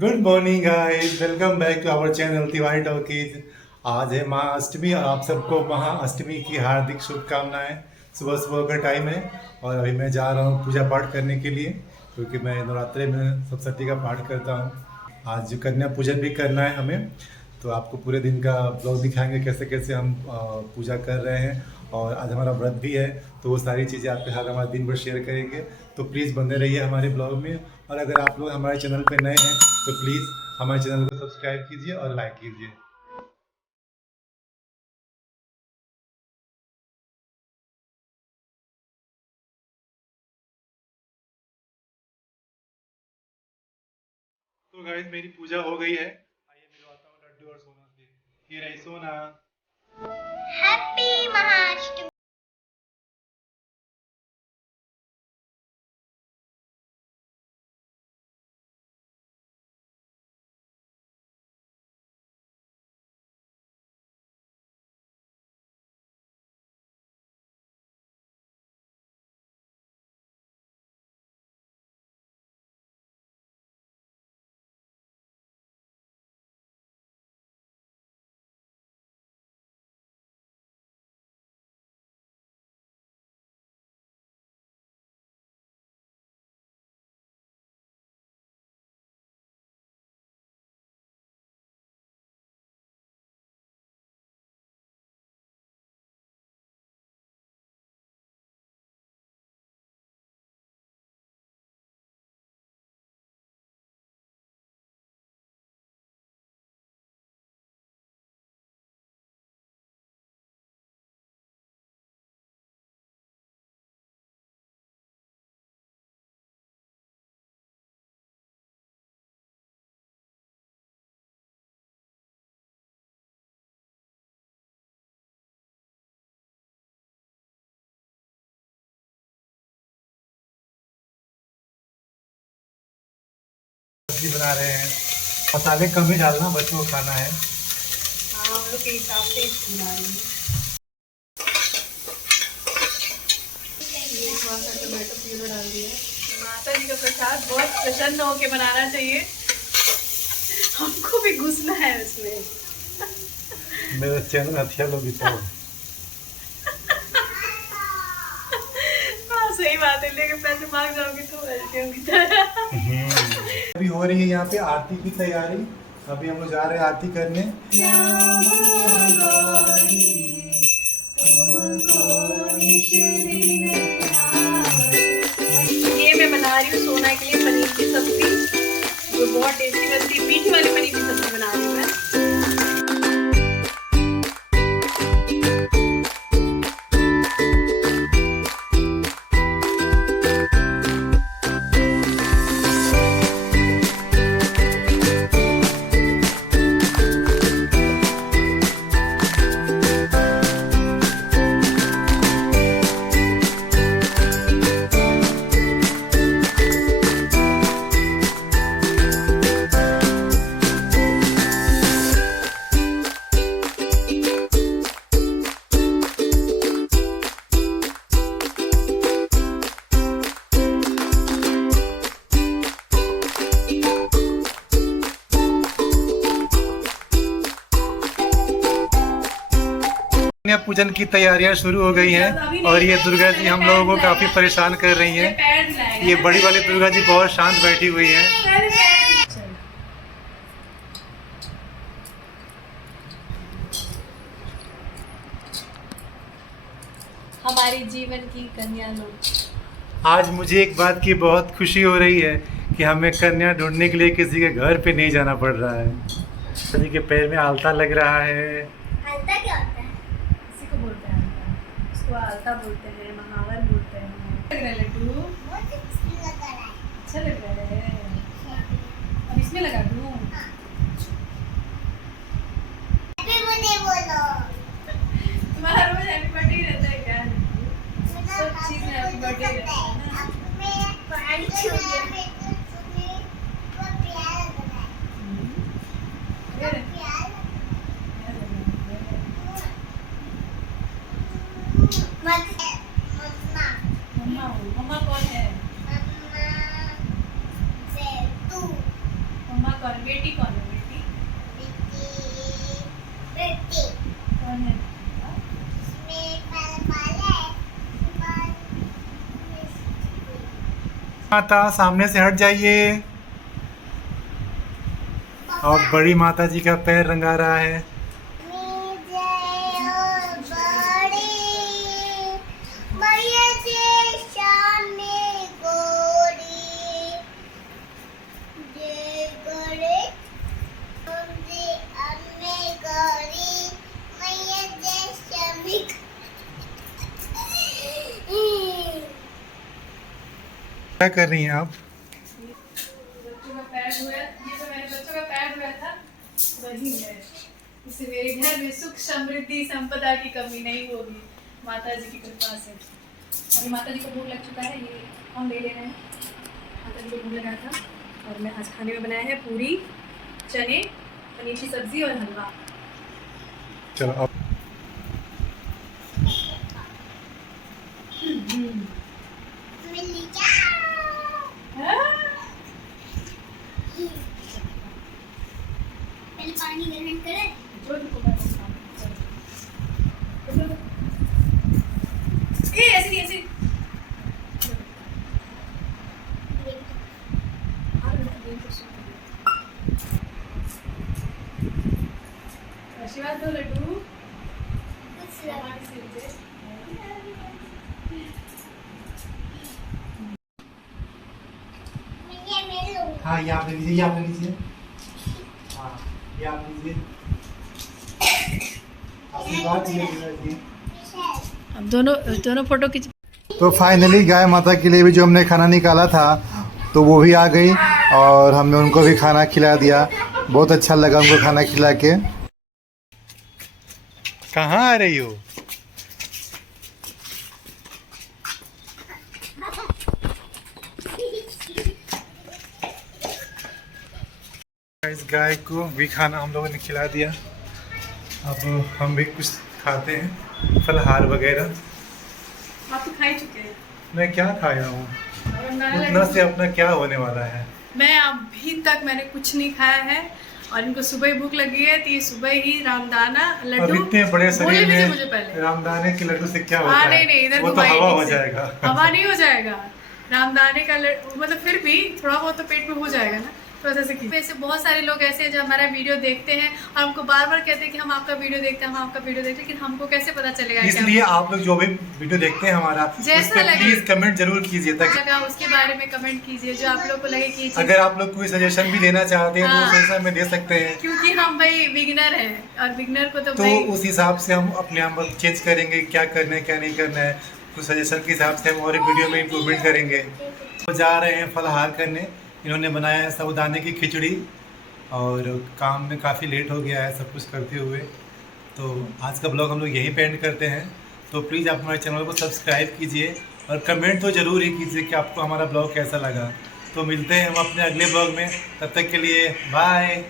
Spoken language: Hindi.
Good morning guys, welcome back to our channel Tiwari talkies. आज है महाअष्टमी और आप सबको महाअष्टमी की हार्दिक शुभकामनाएं। सुबह सुबह का टाइम है और अभी मैं जा रहा हूँ पूजा पाठ करने के लिए, क्योंकि मैं नवरात्रे में सप्तशती का पाठ करता हूँ। आज कन्या पूजन भी करना है हमें, तो आपको पूरे दिन का ब्लॉग दिखाएंगे कैसे कैसे हम पूजा कर रहे हैं। और आज हमारा व्रत भी है, तो वो सारी चीज़ें आपके साथ हमारे दिन भर शेयर करेंगे। तो प्लीज़ बने रहिए हमारे ब्लॉग में। और अगर आप लोग हमारे चैनल पे नए हैं तो प्लीज़ हमारे चैनल को सब्सक्राइब कीजिए और लाइक कीजिए। तो गाइस, मेरी पूजा हो गई है। आइए मिलवाता हूँ लड्डू और सोना से। ये रही सोना। हैप्पी महाअष्टमी। सब्जी बना रहे हैं। मसाले कम ही डालना, बच्चों को खाना है। हाँ, हम लोग के हिसाब से बना रही हूँ। थोड़ा सा टमाटो प्यूरो डाल दिया। माता जी का प्रसाद बहुत प्रसन्न होके बनाना चाहिए, हमको भी घुसना है उसमें। मेरा चैनल अच्छा लोगी तो। हाँ सही बात है, लेकिन पैसे मांग जाओगी तो लड़कियों की तरह। अभी हो रही है यहाँ पे आरती की तैयारी। अभी हम लोग जा रहे हैं आरती करने। ये मैं बना रही हूँ सोना के लिए पनीर की सब्जी, जो बहुत टेस्टी बनती है। मीठी वाली पनीर की सब्जी बना रही हूँ मैं। कन्या पूजन की तैयारियां शुरू हो गई हैं और ये दुर्गा जी हम लोगों को काफी परेशान कर रही हैं। ये बड़ी वाली दुर्गा जी बहुत शांत बैठी हुई हैं। हमारे जीवन की कन्या लोग। आज मुझे एक बात की बहुत खुशी हो रही है कि हमें कन्या ढूंढने के लिए किसी के घर पे नहीं जाना पड़ रहा है। किसी के पैर में आलता लग रहा है। हल्का क्या होता है? किसी को बोलते हैं आलता, उसको आलता बोलते हैं, महावर बोलते हैं। लग रहा है लड्डू, बहुत अच्छा लग रहा है। अच्छा लग रहा है। अब इसमें लगा दूँ? हैप्पी बर्थडे बोलो। तुम्हारा रोज हैप्पी बर्थडे रहता है क्या? सब चीज में हैप्पी बर्थडे रहता है ना। मेरा पानी छू गया। बहुत प्यारा लग रहा है। अरे, प्यारा मम्मा मम्मा मम्मा कौन है? मम्मा से तू मम्मा कौन माता सामने से हट जाइए। और बड़ी माता जी का पैर रंगा रहा है। क्या कर रही हैं आप? बच्चों का पैर धोया, ये तो मेरे बच्चों का पैर धोया था, वही है। इससे मेरे घर में सुख समृद्धि संपदा की कमी नहीं होगी, माता जी की कृपा से। अभी माता जी को भोग लग चुका है, ये हम ले ले रहे हैं। माता जी को भोग लगा था और मैं आज खाने में बनाया है पूरी, चने, पनीर की सब्जी और हलवा। चलो अब पानी ग्रहण करें। ऐसे नहीं, ऐसे आशीर्वाद दो लड्डू। हाँ ये आप ले लीजिए, ये आप ले लीजिए। हाँ ये आप लीजिए। आशीर्वाद दीजिए। अब दोनों फोटो खींच। तो फाइनली गाय माता के लिए भी जो हमने खाना निकाला था तो वो भी आ गई और हमने उनको भी खाना खिला दिया। बहुत अच्छा लगा उनको खाना खिला के। कहाँ आ रही हो? इस गाय को भी खाना हम लोगों ने खिला दिया। अब हम भी कुछ खाते हैं, फलहार वगैरह। आप तो खा ही चुके हैं। मैं क्या खाया हूँ? और उतना से अपना क्या होने वाला है? मैं अभी तक मैंने कुछ नहीं खाया है और इनको सुबह ही भूख लगी है, तो ये सुबह ही रामदाना अब लड्डू। इतने बड़े शरीर मुझे में पहले रामदाने के लड्डू से क्या होता हाँ है? नहीं इधर वो तो घुमाइए हवा हो ठीक से। जाएगा। हवा नहीं हो जाएगा, रामदाने का मतलब फिर भी थोड़ा बहुत तो पेट में हो जाएगा ना। तो ऐसे बहुत सारे लोग ऐसे हैं जो हमारा वीडियो देखते हैं और हमको बार बार कहते हैं कि हम आपका वीडियो देखते हैं, हम आपका वीडियो देखते हैं, लेकिन हमको कैसे पता चलेगा? इसलिए आप लोग जो भी वीडियो देखते हैं हमारा, जैसा उस पे लगे। प्लीज कमेंट जरूर कीजिए ताकि लगा उसके बारे में कमेंट कीजिए जो आप लोग को लगे कि ये चीज़- अगर आप लोग कोई सजेशन भी देना चाहते हैं तो हाँ। सजेशन में दे सकते हैं। क्योंकि हम भाई बिगिनर हैं और बिगिनर को तो तो भाई उस हिसाब से हम अपने आप चेंज करेंगे, क्या करना है क्या नहीं करना है। कुछ सजेशन के हिसाब से हम और वीडियो में इम्प्रूवमेंट करेंगे। तो जा रहे हैं फलहार करने। इन्होंने बनाया है साबूदाने की खिचड़ी और काम में काफ़ी लेट हो गया है सब कुछ करते हुए। तो आज का ब्लॉग हम लोग यहीं पे एंड करते हैं। तो प्लीज़ आप हमारे चैनल को सब्सक्राइब कीजिए और कमेंट तो ज़रूर ही कीजिए कि आपको हमारा ब्लॉग कैसा लगा। तो मिलते हैं हम अपने अगले ब्लॉग में, तब तक के लिए बाय।